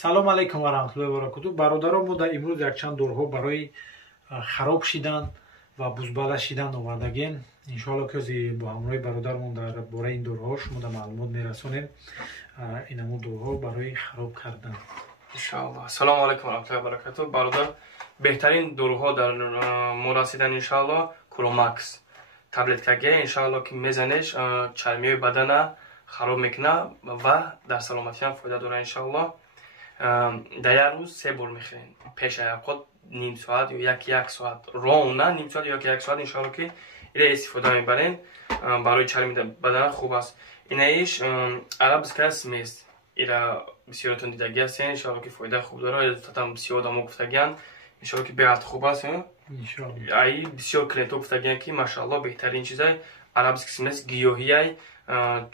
салом алейкум ва раҳматуллоҳи ва баракатуҳ. Бародарон, мо дар имрӯз якчанд дорҳо барои хароб шидан ва бузбала шидан овардагем. Иншоалло ки бо ҳамроҳи бародармон дар бораи ин дорҳо шумо маълумот мерасонем. Инаму дорҳо барои хароб кардан. иншоалло. Ассалому алейкум ва раҳматуллоҳи ва баракатуҳ. Бародар, беҳтарин дорҳо дар мо расидан иншоалло Куромакс таблеткаге иншоалло ки мезанеш чармиёи бадана хароб мекуна ва дар саломатиам фоида дора иншоалло. Дар як рӯз 3 бор мехӯрем. Пеш аз овқот ним соат ё як соат. Ровна ним соат ё як соат иншоалло ки ира истифода мебарем. Барои чарми бадана хуб аст. Инаиш арабская смесь. Ира бисёртон дидаги ҳастен иншоалло ки фоида хуб дора. Там бисёр одамо гуфтагиан иншоалло ки беҳад хуб аст. Иншоалло. Ай бисёр клиентҳо гуфтагиан ки машаалло беҳтарин чизай арабская смесь гиёҳияй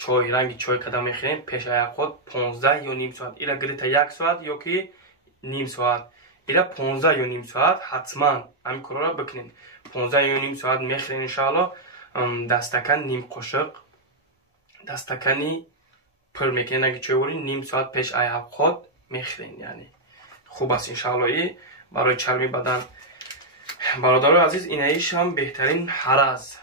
чой ранги чой када мехӯрем пеш аз овқот 15 ё ним соат. Ира гирита 1 соат ё ки ним соат. Ира 15 ё ним соат ҳатман ҳамин корро бикунед. 15 ё ним соат мехӯрем иншоалло. Дастакан ним қошиқ дастакани пир мекунед аги чойвори ним соат пеш аз овқот мехӯрем. Яъни хуб аст иншоалло и барои чарми бадан. Бародарои азиз, инаиш ҳам беҳтарин ҳараз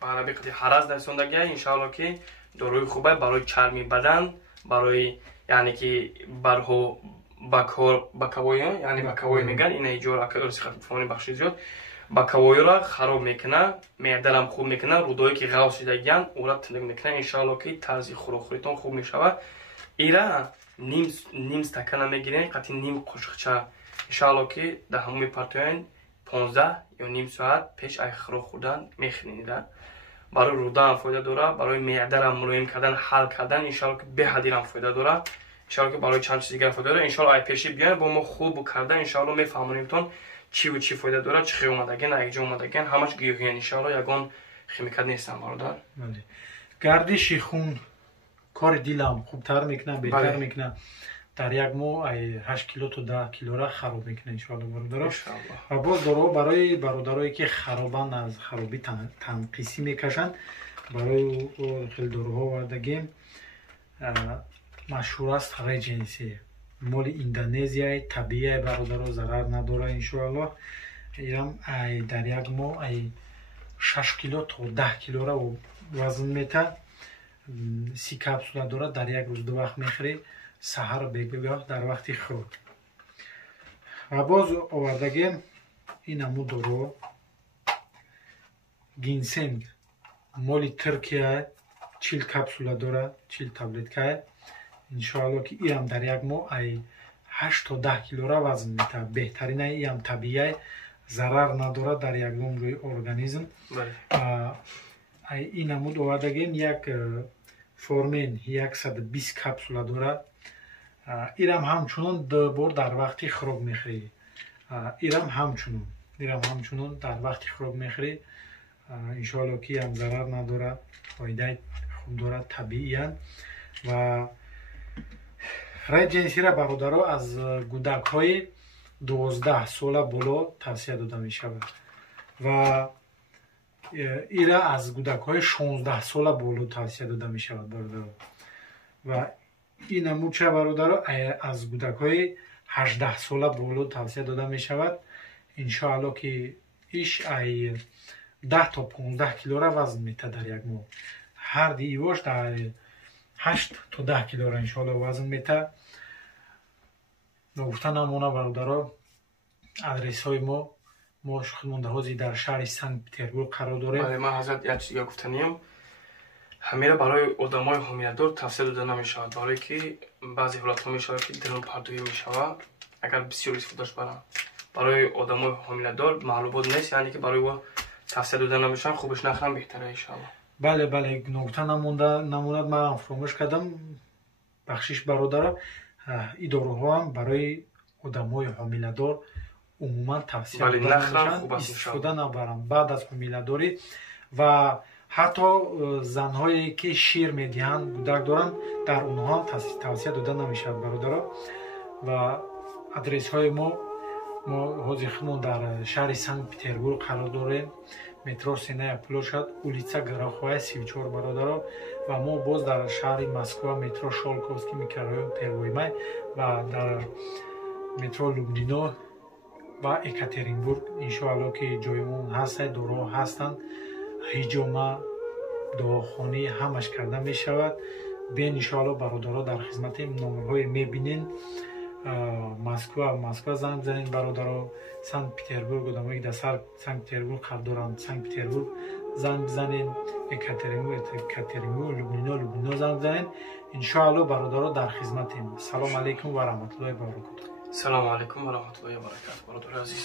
бараби қади ҳараз дар сондагия иншоалло ки дорои хубай барои чарми бадан, барои яъне ки барҳо бакавои яъне бакавои меган ина иҷор акаси хатифони бахши зиёд бакавоиро хароб мекуна, меъдарам хуб мекуна, рудое ки ғавз шидагиян ора тинак мекуна иншоалло ки тарзи хӯрокхӯритон хуб мешавад. Ира ним стакана мегирем қати ним қошиқча иншоалло ки дар ҳамоми партоян 15 ё ним соат пеш аз хӯрок хӯрдан мехӯред. барои рудаам фоида дора, барои меъдарам мулоим кардан, ҳал кардан иншоалло ки беҳадирам фоида дора. Иншоалло ки барои чанд чиз дигар фоида дора. Иншоалло ай пеши биёед бо мо хуб кардан иншоалло мефаҳмонемтон чӣ ва чӣ фоида дора, чӣ хел омадагин, аҷо омадагин, ҳамаш гиёҳиян иншоалло ягон химикат нестан бародар. Гардиши хун кори дилам хубтар мекуна, беҳтар мекуна. Дар як моҳ 8 кило то 10 килора хароб мекуна иншоалло бародаро. Ва боз дорҳо барои бародарое ки харобанд, аз харобӣ танқисӣ мекашанд, барои хел дорҳо вардагем. Машҳур аст Regency. Моли Индонезияи табиияи бародаро, зарар надора иншоалло. Ирам дар як моҳ 6 кило то 10 килора вазн мета. 30 капсула дора, дар як рӯз 2 вақт мехӯрӣ. Саҳар бегоҳ дар вақти хӯрок. Ва боз овардагем инаму дорҳо гинсенг моли Туркия 40 капсула дора, 40 таблетка. Иншоалло ки ирам дар як моҳ 8 то 10 килора вазн мета. Беҳтарина иам табиияй зарар надора дар ягон рӯи организм. Инаму овардагем як формен 120 капсула дора. Ирам ҳамчунон 2 бор дар вақти хӯрок мехӯрӣ. Ирам ҳамчунон дар вақти хӯрок мехӯрӣ. Иншоалло ки ям зарар надора, фоидаи хуб дора табииян. Ва Regency-ра бародаро аз кӯдакҳои 12 сола боло тавсия дода мешавад. Ва ира аз кӯдакҳои 16 сола боло тавсия дода мешавад бародаро. Ва инаму ча бародаро аз кӯдакҳои 18 сола боло тавсия дода мешавад. Иншоалло ки иш 10 то 15 килора вазн мета дар як моҳ. Ҳарди ивош дар 8 то 10 килора иншоалло вазн мета. Ногуфта намона бародаро адресҳои мо хизматдоҳози дар шаҳри Санкт Петербург қарор дорем. Ман ҳазрат як чиз гуфтанем. ҳамеро барои одамои ҳомиладор тавсия дода намешавад, барое ки баъзе ҳолатҳо мешавад ки дилонпардӯӣ мешавад агар бисёр истифодаш баранд. Барои одамои ҳомиладор маълумот нест, яъне ки барои ва тавсия дода намешавад, хубаш нахӯрам беҳтара иншоалло. Бале, нукта намонад, манам фаромӯш кардам бахшиш бародаро. И дороҳоам барои одамои ҳомиладор умуман тавсия дода намешавад, истифода набаранд баъд аз ҳомиладорӣ. Ва ҳатто занҳое ки шир медиҳанд, кӯдак доранд, дар онҳо ҳам тавсия дода намешавад бародаро. Ва адресҳои мо ҳозир худмон дар шаҳри Санкт Петербург қарор дорем. метро Сеная площадь, улица Гороховая, 34 бародаро. Ва мо боз дар шаҳри Москва метро Шолковский микрорайон Первоймай ва дар метро Лубнино ва Екатеринбург иншоалло ки ҷоймон ҳастад, дороҳо ҳастанд, ҳиҷома, дуохонӣ ҳамаш карда мешавад. Бен иншоалло бародаро дар хизматем, номерҳое мебинен. Москва занг бизанед бародаро, Санкт-Петербург, одамои дар Санкт-Петербург қард доранд, Санкт-Петербург занг бизанед, Екатеринбург, Лубнино занг бизанед. иншоалло бародаро дар хизматем. Салому алейкум ва раҳматуллоҳи ва баракатуҳ. Салому алейкум ва раҳматуллоҳи ва баракатуҳ. Бародари азиз.